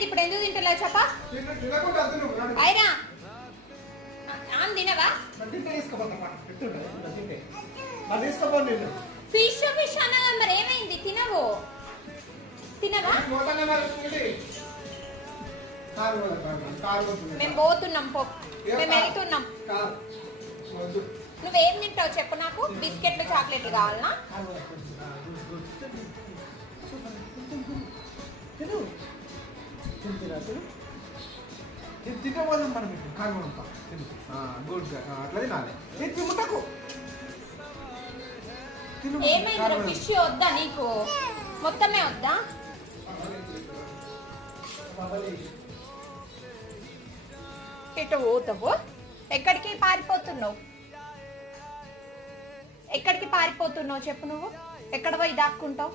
ఏమైంది ఇప్పుడు? ఎందుకు తింటలేవు చెప్ప? అయినా ఆమె తినవా? ఫిష్ ఫిష్ అనగా మరి ఏమైంది? తినవు తినవా? మేము పోతున్నాం పో, మేము వెళ్తున్నాం. నువ్వేం తింటావు చెప్పు నాకు? బిస్కెట్లు చాక్లెట్లు కావాలనా? ఏమైంది? ఫిష్ వద్దా నీకు? మొత్తమే వద్దా? ఇటు పోతావు? ఎక్కడికి పారిపోతున్నావు? ఎక్కడికి పారిపోతున్నావు చెప్పు? నువ్వు ఎక్కడ పోయి దాక్కుంటావు?